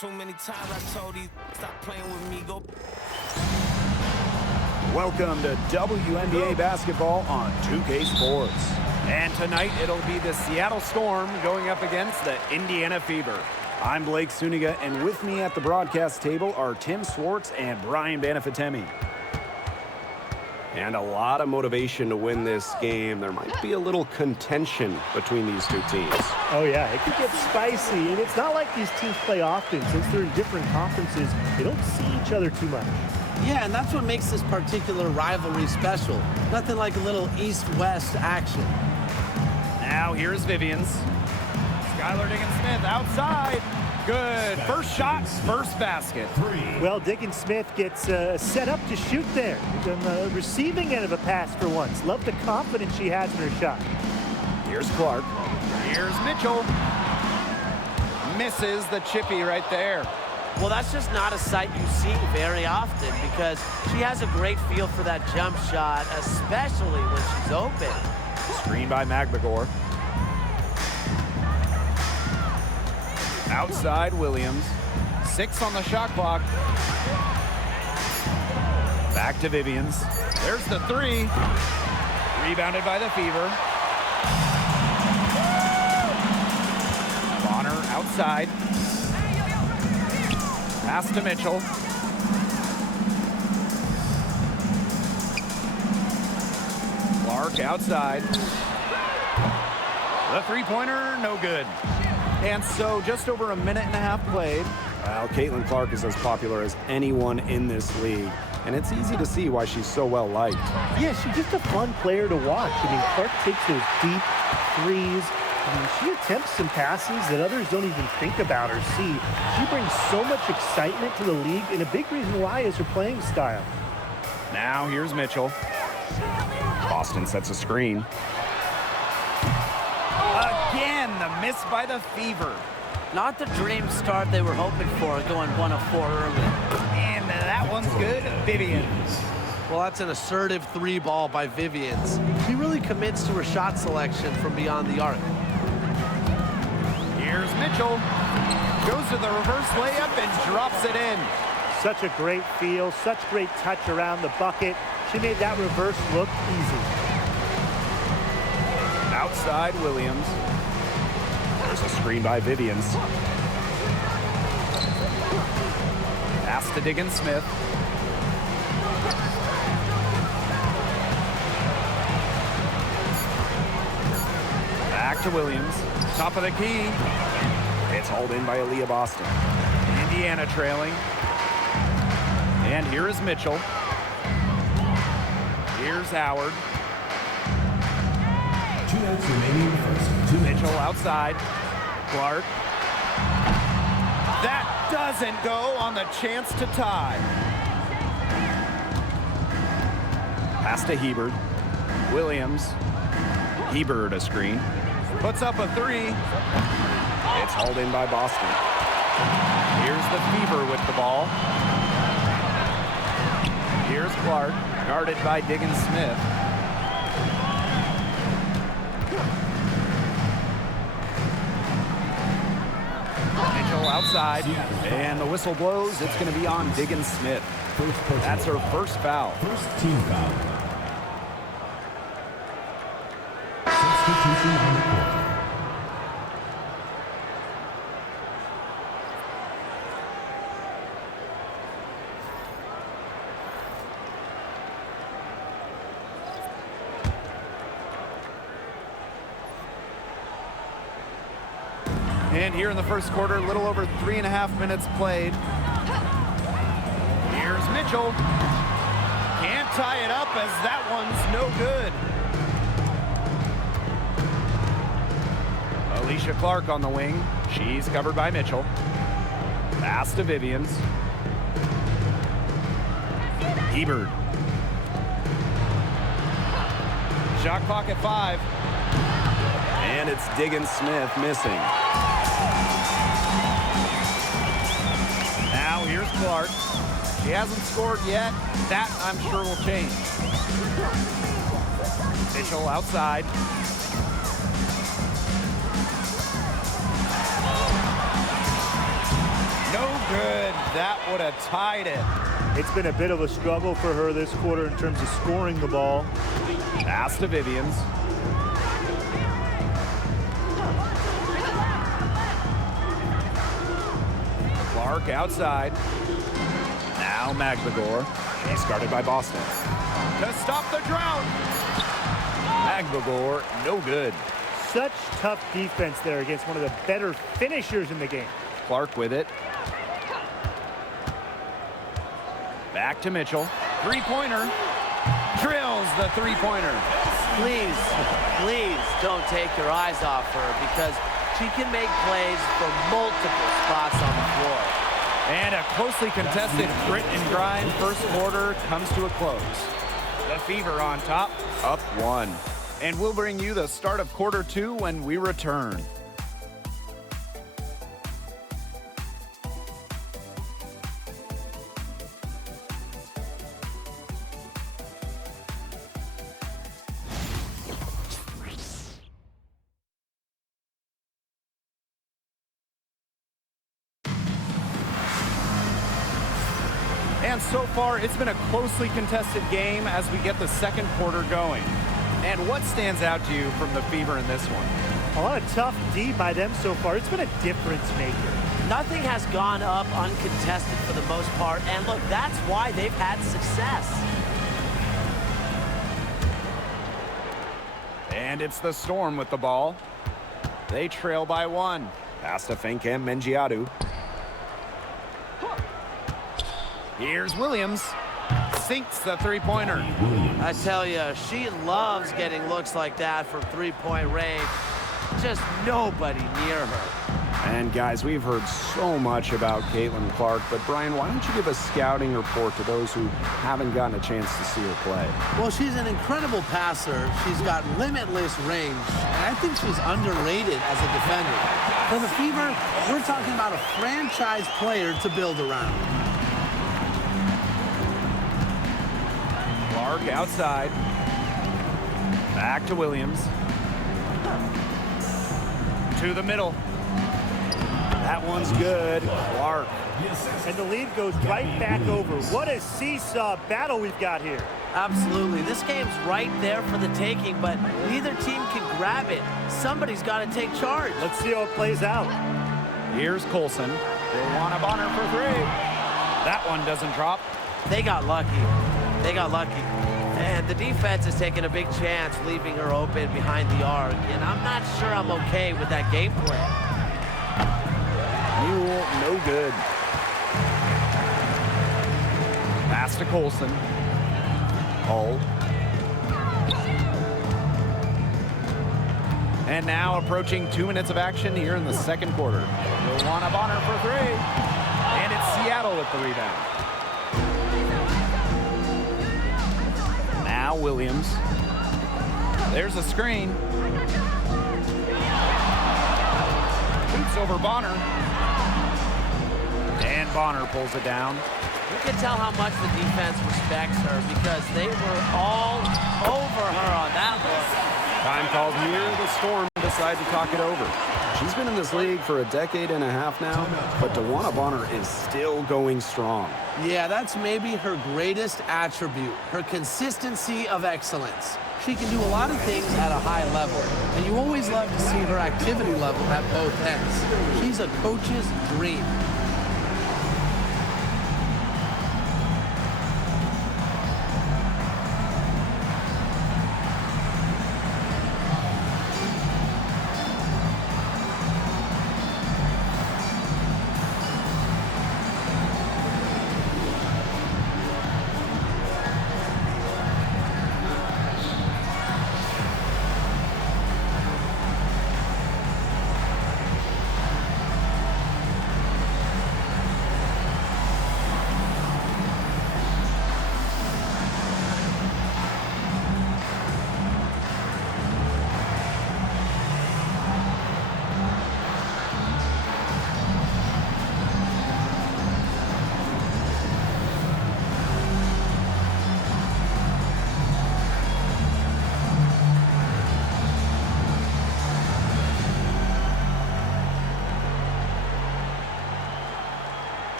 Too many times I told you, stop playing with me, go. Welcome to WNBA basketball on 2K Sports. And tonight it'll be the Seattle Storm going up against the Indiana Fever. I'm Blake Suniga, and with me at the broadcast table are Tim Swartz and Brian Banafitemi. And a lot of motivation to win this game. There might be a little contention between these two teams. Oh, yeah, it could get spicy. And it's not like these teams play often. Since they're in different conferences, they don't see each other too much. Yeah, and that's what makes this particular rivalry special. Nothing like a little East-West action. Now here's Vivians. Skylar Diggins-Smith outside. Good. First shot, first basket. Well, Diggins-Smith gets set up to shoot there. On the receiving end of a pass for once. Love the confidence she has in her shot. Here's Clark. Here's Mitchell. Misses the chippy right there. Well, that's just not a sight you see very often because she has a great feel for that jump shot, especially when she's open. Screen by Magbagor. Outside Williams. 6 on the shot clock. Back to Vivians. There's the 3. Rebounded by the Fever. Bonner outside. Pass to Mitchell. Clark outside. The three-pointer, no good. And so just over a minute and a half played. Well, Caitlin Clark is as popular as anyone in this league, and it's easy to see why she's so well liked. Yeah, she's just a fun player to watch. I mean, Clark takes those deep threes. I mean, she attempts some passes that others don't even think about or see. She brings so much excitement to the league, and a big reason why is her playing style. Now here's Mitchell. Boston sets a screen. Again, the miss by the Fever. Not the dream start they were hoping for, going 1 of 4 early. And that one's good. Vivians. Well, that's an assertive 3 ball by Vivians. She really commits to her shot selection from beyond the arc. Here's Mitchell. Goes to the reverse layup and drops it in. Such a great feel, such great touch around the bucket. She made that reverse look easy. Outside Williams. There's a screen by Vivians. Pass to Diggins-Smith. Back to Williams. Top of the key. It's hauled in by Aaliyah Boston. Indiana trailing. And here is Mitchell. Here's Howard. 2 minutes remaining in the first. 2 minutes. Mitchell outside. Clark. That doesn't go on the chance to tie. Pass to Hebert. Williams. Hebert a screen. Puts up a 3. It's hauled in by Boston. Here's the Fever with the ball. Here's Clark, guarded by Diggins-Smith. Mitchell outside, and the whistle blows. It's going to be on Diggins-Smith. That's her first foul. First team foul. Substitution on the court. And here in the first quarter, a little over 3.5 minutes played. Here's Mitchell. Can't tie it up as that one's no good. Alicia Clark on the wing. She's covered by Mitchell. Pass to Vivians. Hebert. Shot clock at 5. And it's Diggins-Smith missing. Now here's Clark. She hasn't scored yet. That, I'm sure, will change. Mitchell outside. No that would have tied it. It's been a bit of a struggle for her this quarter in terms of scoring the ball. Pass to Vivians. Clark outside. Now Magbagor. She's guarded by Boston. To stop the drought. Magbagor, no good. Such tough defense there against one of the better finishers in the game. Clark with it. Back to Mitchell. Three-pointer. Drills the three-pointer. Please, please don't take your eyes off her because she can make plays from multiple spots on the floor. And a closely contested grit and grind first quarter comes to a close. The Fever on top, up 1. And we'll bring you the start of quarter 2 when we return. And so far, it's been a closely contested game as we get the second quarter going. And what stands out to you from the Fever in this one? A lot of tough D by them so far. It's been a difference maker. Nothing has gone up uncontested for the most part, and look, that's why they've had success. And it's the Storm with the ball. They trail by 1. Pass to Fencam Mengiadu. Here's Williams. Sinks the three-pointer. I tell you, she loves getting looks like that from three-point range. Just nobody near her. And guys, we've heard so much about Caitlin Clark, but Brian, why don't you give a scouting report to those who haven't gotten a chance to see her play? Well, she's an incredible passer. She's got limitless range, and I think she's underrated as a defender. For the Fever, we're talking about a franchise player to build around. Clark outside. Back to Williams. To the middle. That one's good. Clark. And the lead goes right back over. What a seesaw battle we've got here. Absolutely. This game's right there for the taking, but neither team can grab it. Somebody's got to take charge. Let's see how it plays out. Here's Colson. DeWanna Bonner for 3. That one doesn't drop. They got lucky. They got lucky. And the defense is taking a big chance, leaving her open behind the arc. And I'm not sure I'm okay with that game plan. Mule, no good. Pass to Colson. Hull. And now approaching 2 minutes of action here in the second quarter. DeWanna Bonner for 3. And it's Seattle with the rebound. Now Williams. There's a screen. Boots over Bonner. And Bonner pulls it down. You can tell how much the defense respects her because they were all over her on that one. Time called here. The Storm decide to talk it over. She's been in this league for a decade and a half now, but DeWanna Bonner is still going strong. Yeah, that's maybe her greatest attribute, her consistency of excellence. She can do a lot of things at a high level, and you always love to see her activity level at both ends. She's a coach's dream.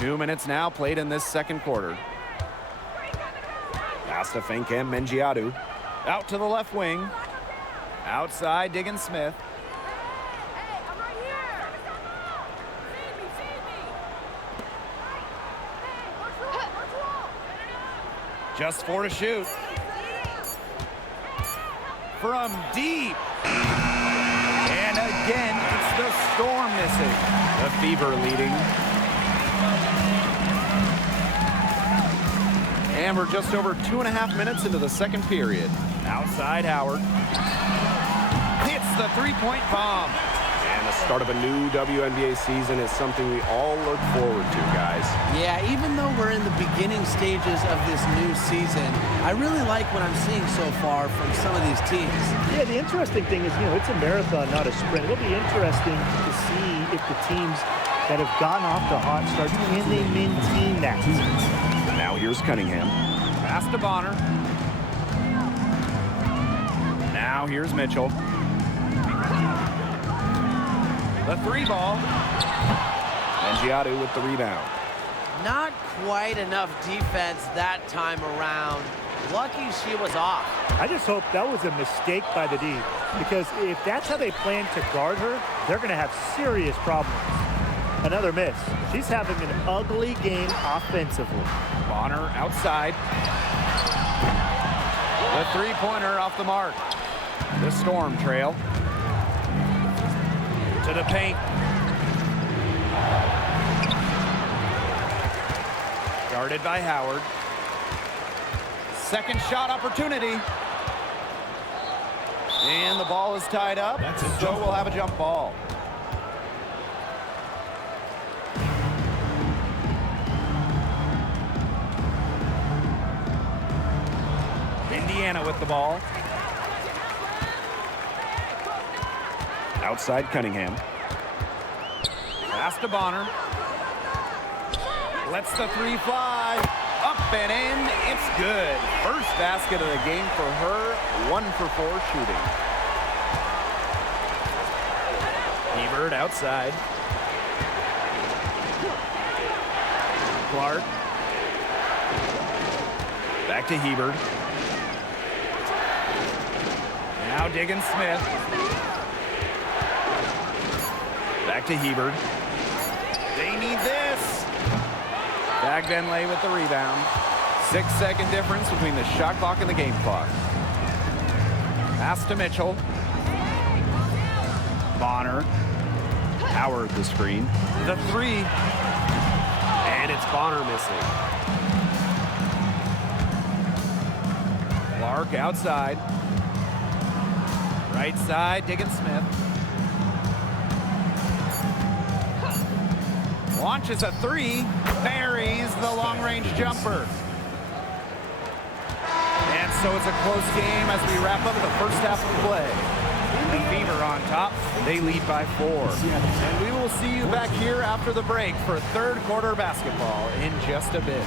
2 minutes now played in this second quarter. Pass to Fenkem Mengiadu. Out to the left wing. Outside, Diggin Smith. Hey, I'm right here. Feed me. Hey, what's wrong? Just 4 to shoot. From deep. And again, it's the Storm missing. The Fever leading. And we're just over 2.5 minutes into the second period. Outside Howard. Hits the three-point bomb. And the start of a new WNBA season is something we all look forward to, guys. Yeah, even though we're in the beginning stages of this new season, I really like what I'm seeing so far from some of these teams. Yeah, the interesting thing is, it's a marathon, not a sprint. It'll be interesting to see if the teams that have gotten off to hot starts, can they maintain that? Now here's Cunningham. Pass to Bonner. Now here's Mitchell. The 3 ball. Mengiadu with the rebound. Not quite enough defense that time around. Lucky she was off. I just hope that was a mistake by the D, because if that's how they plan to guard her, they're going to have serious problems. Another miss. She's having an ugly game offensively. Bonner outside. The three-pointer off the mark. The Storm trail. To the paint. Guarded by Howard. Second shot opportunity. And the ball is tied up, so we'll have a jump ball. Indiana with the ball. Outside Cunningham. Pass to Bonner. Lets the 3 fly. Up and in. It's good. First basket of the game for her. 1 for 4 shooting. Hebert outside. Clark. Back to Hebert. Now Diggin Smith. Back to Hebert. They need this. Bagbenlay with the rebound. 6-second difference between the shot clock and the game clock. Pass to Mitchell. Bonner. Howard the screen. The 3. And it's Bonner missing. Clark outside. Right side, Diggin Smith. Launches a 3, buries the long-range jumper. And so it's a close game as we wrap up the first half of play. The Fever on top, they lead by 4. And we will see you back here after the break for third quarter basketball in just a bit.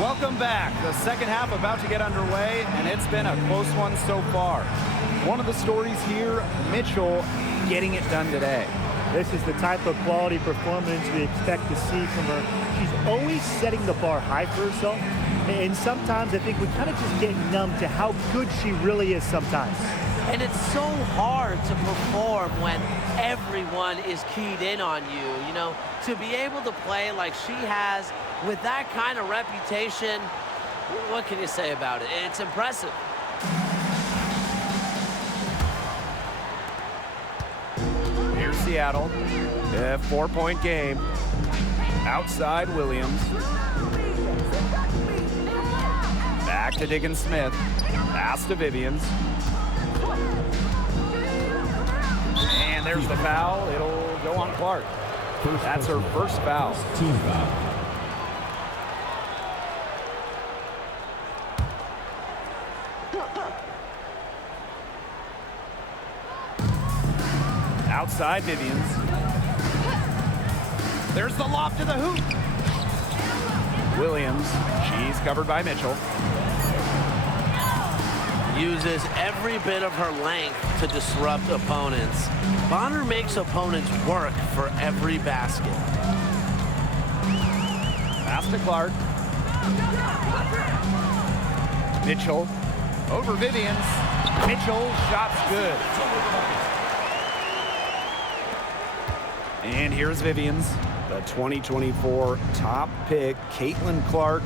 Welcome back. The second half about to get underway, and it's been a close one so far. One of the stories here, Mitchell getting it done today. This is the type of quality performance we expect to see from her. She's always setting the bar high for herself, and sometimes I think we kind of just get numb to how good she really is sometimes. And it's so hard to perform when everyone is keyed in on you. You know, to be able to play like she has with that kind of reputation, what can you say about it? It's impressive. Here's Seattle. A 4-point game. Outside Williams. Back to Diggins Smith. Pass to Vivians. And there's the foul. It'll go on Clark. That's her first foul. Team foul. Outside Vivians. There's the lob to the hoop. Williams. She's covered by Mitchell. Uses every bit of her length to disrupt opponents. Bonner makes opponents work for every basket. Pass to Clark. Mitchell over Vivians. Mitchell, shot's good. And here's Vivians. The 2024 top pick, Caitlin Clark.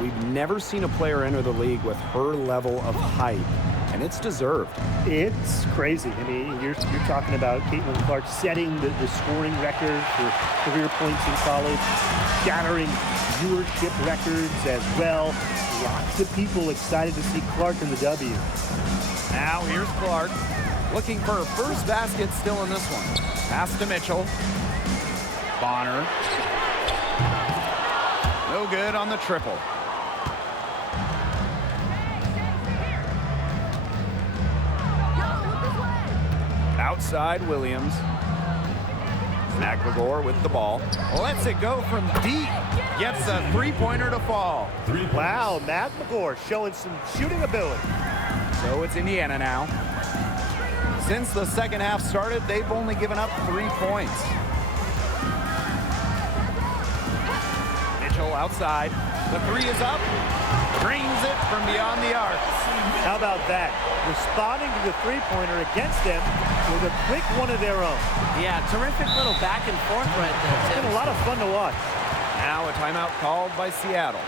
We've never seen a player enter the league with her level of hype, and it's deserved. It's crazy. I mean, you're talking about Caitlin Clark setting the scoring record for career points in college, shattering viewership records as well. Lots of people excited to see Clark in the W. Now here's Clark, looking for her first basket still in this one. Pass to Mitchell. Bonner. No good on the triple. Outside Williams. McGregor with the ball. Lets it go from deep. Gets a three-pointer to fall. Wow, Matt McGore showing some shooting ability. So it's Indiana now. Since the second half started, they've only given up 3 points. Mitchell outside. The three is up. Drains it from beyond the arc. How about that? Responding to the three-pointer against them with a quick one of their own. Yeah, terrific little back and forth right there, It's Tim. been a lot of fun to watch. Now a timeout called by Seattle.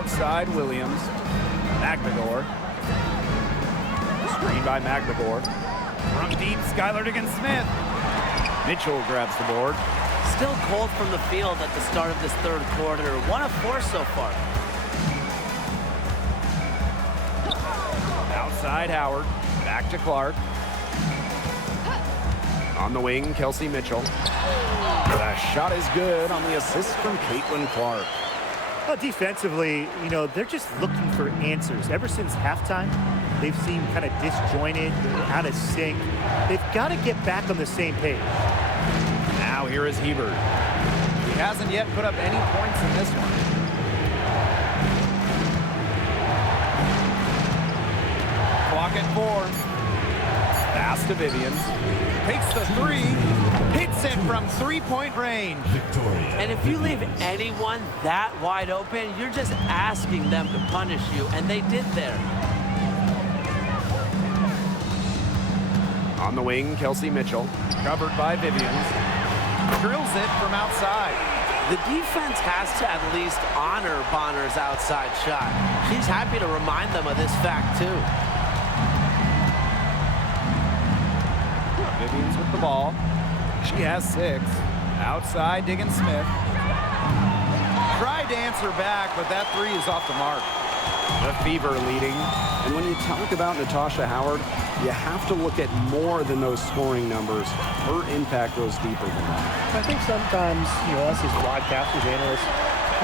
Outside Williams. McGregor. Screen by McGregor. From deep, Skylar Diggins Smith. Mitchell grabs the board. Still cold from the field at the start of this third quarter. 1 of 4 so far. Outside Howard. Back to Clark. On the wing, Kelsey Mitchell. The shot is good on the assist from Caitlin Clark. Well, defensively, you know, they're just looking for answers. Ever since halftime, they've seemed kind of disjointed, out of sync. They've got to get back on the same page. Now here is Hebert. He hasn't yet put up any points in this one. Clock at 4. Pass to Vivians. Takes the 3. Hits it from three-point range. Victoria. And if you leave anyone that wide open, you're just asking them to punish you, and they did there. On the wing, Kelsey Mitchell. Covered by Vivians. Drills it from outside. The defense has to at least honor Bonner's outside shot. She's happy to remind them of this fact, too. Vivians with the ball. She has 6. Outside, Diggin Smith. Tried to answer back, but that 3 is off the mark. The Fever leading. And when you talk about Natasha Howard, you have to look at more than those scoring numbers. Her impact goes deeper than that. I think sometimes, you know, us as broadcasters, analysts,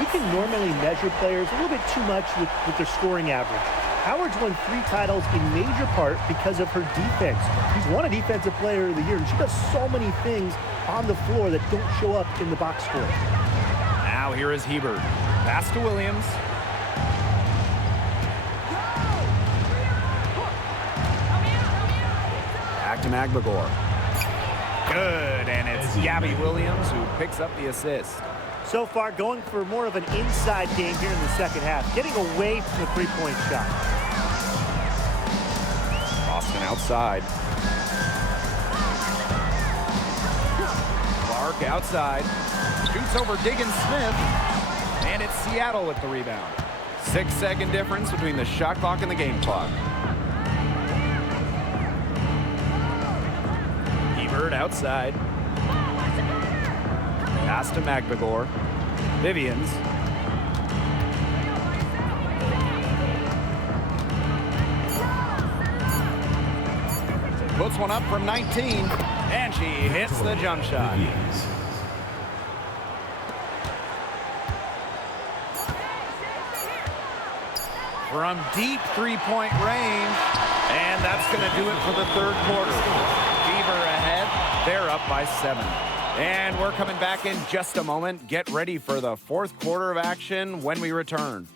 we can normally measure players a little bit too much with their scoring average. Howard's won 3 titles in major part because of her defense. She's won a Defensive Player of the Year, and she does so many things on the floor that don't show up in the box score. Now here is Hebert. Pass to Williams. Back to Magbagor. Good, and it's Gabby Williams who picks up the assist. So far, going for more of an inside game here in the second half, getting away from the three-point shot. Boston outside. Clark outside. Shoots over Diggin Smith. And it's Seattle with the rebound. 6-second difference between the shot clock and the game clock. Hebert outside. Pass to Magbagor. Vivians. Puts one up from 19, and she hits the jump shot. From deep three-point range, and that's going to do it for the third quarter. Fever ahead. They're up by 7. And we're coming back in just a moment. Get ready for the fourth quarter of action when we return.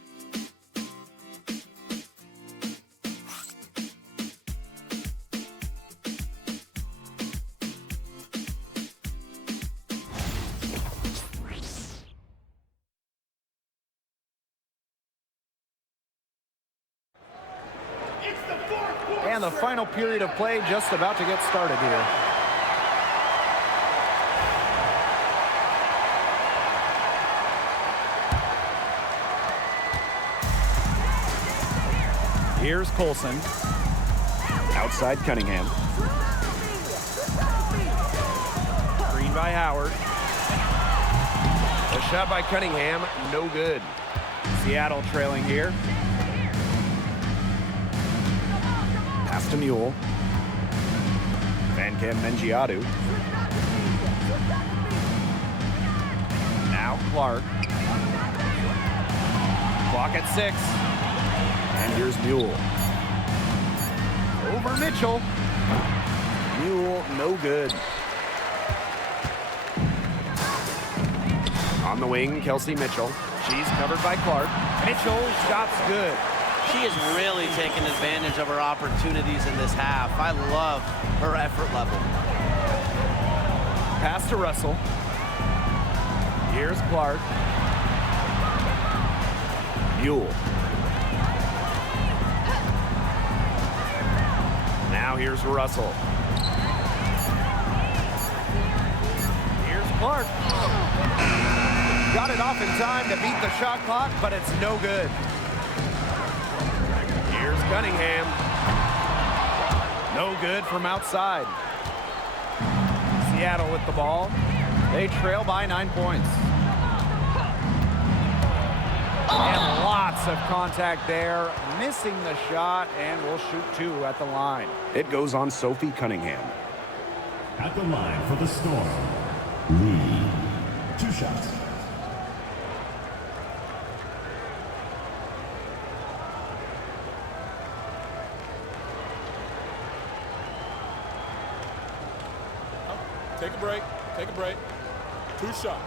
And the final period of play just about to get started here. Here's Colson. Outside Cunningham. Screen by Howard. A shot by Cunningham, no good. Seattle trailing here. Pass to Mule. Van Cam Mengiadu. Now Clark. Clock at 6. And here's Mule. Over Mitchell. Mule, no good. On the wing, Kelsey Mitchell. She's covered by Clark. Mitchell, shot's good. She is really taking advantage of her opportunities in this half. I love her effort level. Pass to Russell. Here's Clark. Mule. Now here's Russell. Here's Clark. Got it off in time to beat the shot clock, but it's no good. Here's Cunningham. No good from outside. Seattle with the ball. They trail by 9 points. And lots of contact there. Missing the shot, and will shoot 2 at the line. It goes on Sophie Cunningham. At the line for the Storm, Lee. 2 shots. Take a break. Take a break. 2 shots.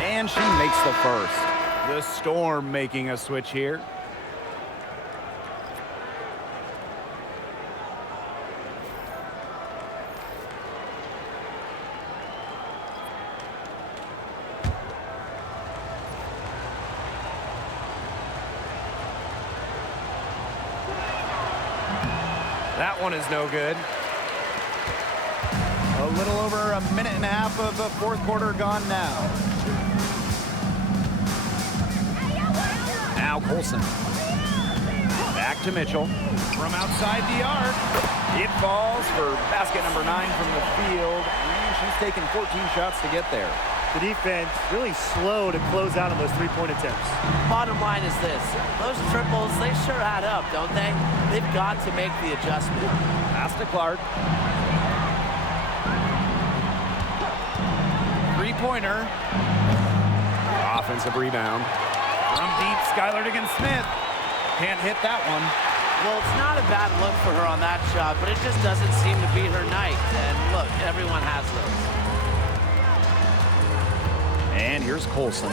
And she makes the first. The Storm making a switch here. That one is no good. A little over a minute and a half of the fourth quarter gone now. Now Colson. Back to Mitchell. From outside the arc. It falls for basket number 9 from the field. And she's taken 14 shots to get there. The defense really slow to close out on those three-point attempts. Bottom line is this. Those triples, they sure add up, don't they? They've got to make the adjustment. Pass to Clark. Three-pointer. Offensive rebound. From deep, Skylar Diggins-Smith. Can't hit that one. Well, it's not a bad look for her on that shot, but it just doesn't seem to be her night. And look, everyone has those. And here's Colson.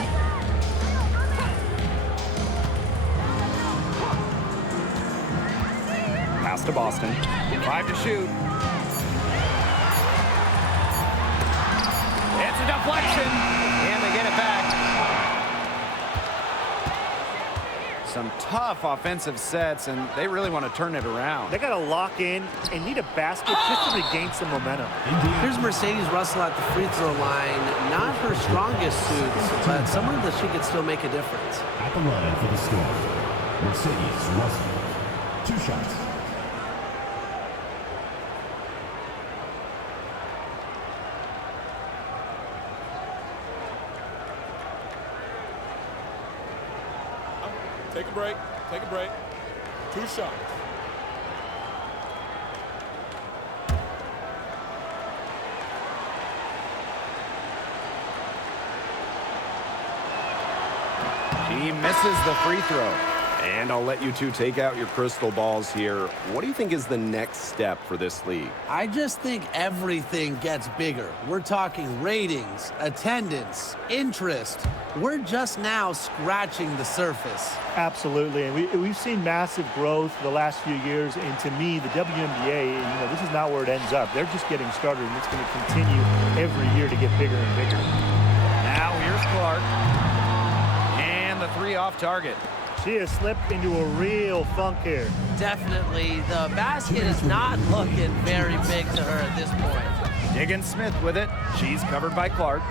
Pass to Boston. 5 to shoot. It's a deflection. And they get it back. Some tough offensive sets, and they really want to turn it around. They got to lock in and need a basket just to regain some momentum. Here's Mercedes Russell at the free throw line. Not her strongest suits, but someone that she could still make a difference. At the line for the Storm, Mercedes Russell. 2 shots. Take a break. Take a break. 2 shots. He misses the free throw. And I'll let you two take out your crystal balls here. What do you think is the next step for this league? I just think everything gets bigger. We're talking ratings, attendance, interest. We're just now scratching the surface. Absolutely, and we've seen massive growth the last few years, and to me, the WNBA, this is not where it ends up. They're just getting started, and it's going to continue every year to get bigger and bigger. Now here's Clark. And the 3 off target. She has slipped into a real funk here. Definitely. The basket is not looking very big to her at this point. Diggins-Smith with it. She's covered by Clark.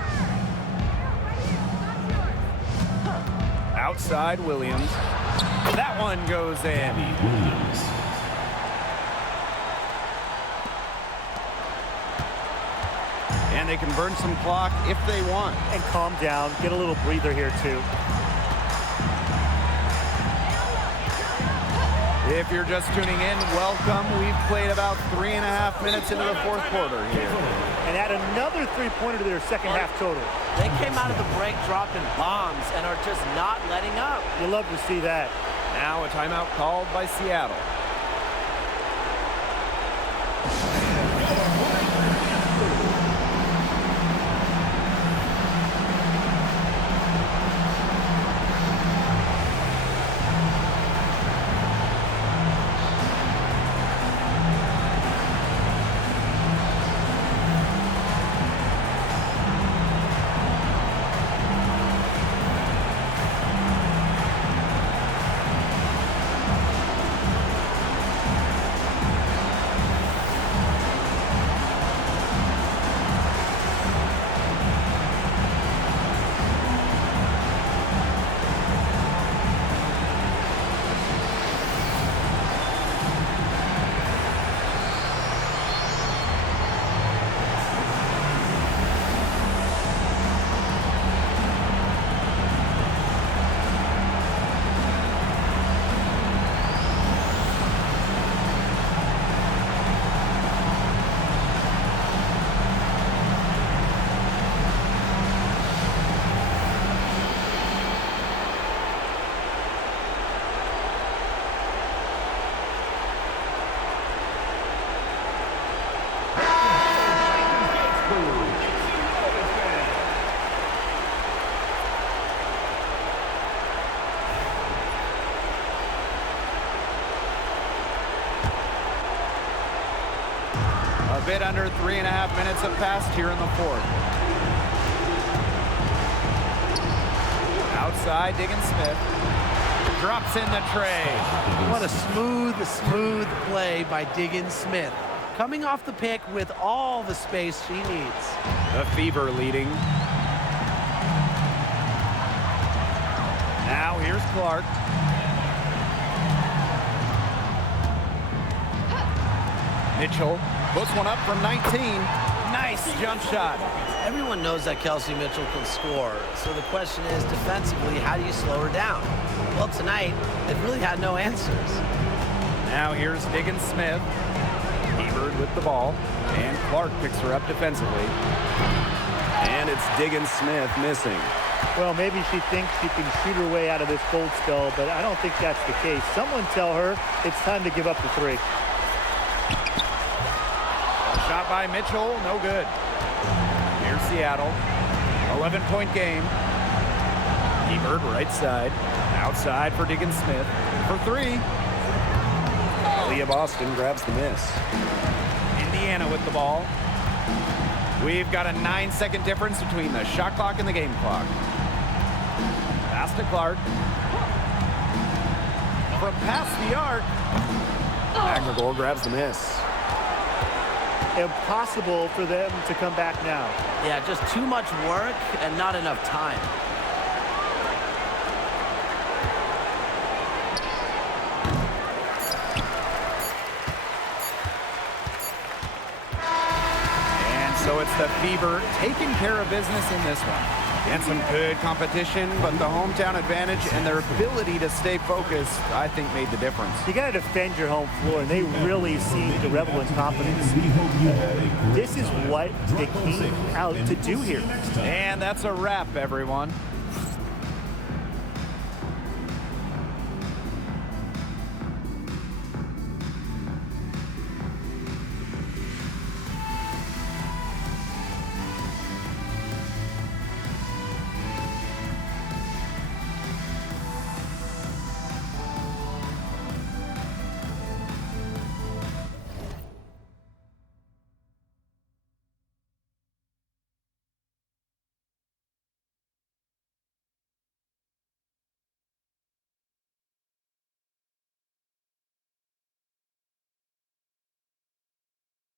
Outside Williams. That one goes in. Williams. And they can burn some clock if they want. And calm down, get a little breather here too. If you're just tuning in, welcome. We've played about 3.5 minutes into the fourth quarter here. And add another three-pointer to their second half total. They came out of the break dropping bombs and are just not letting up. You love to see that. Now a timeout called by Seattle. A bit under 3.5 minutes have passed here in the fourth. Outside, Diggins Smith. Drops in the tray. What a smooth play by Diggins Smith. Coming off the pick with all the space she needs. The Fever leading. Now here's Clark. Mitchell puts one up from 19. Nice jump shot. Everyone knows that Kelsey Mitchell can score. So the question is, defensively, how do you slow her down? Well, tonight, they've really had no answers. Now here's Diggins Smith. Hebert with the ball. And Clark picks her up defensively. And it's Diggins Smith missing. Well, maybe she thinks she can shoot her way out of this cold spell, but I don't think that's the case. Someone tell her it's time to give up the three. Shot by Mitchell, no good. Here's Seattle. 11-point game. Hebert right side. Outside for Diggins Smith. For three. Leah Boston grabs the miss. Indiana with the ball. We've got a 9-second difference between the shot clock and the game clock. Pass to Clark. From past the arc. McGregor grabs the miss. Impossible for them to come back now. Yeah, just too much work and not enough time. And so it's the Fever taking care of business in this one. And some good competition, but the hometown advantage and their ability to stay focused, I think, made the difference. You got to defend your home floor, and they really seem to revel in confidence. This is what they came out to do here. And that's a wrap, everyone.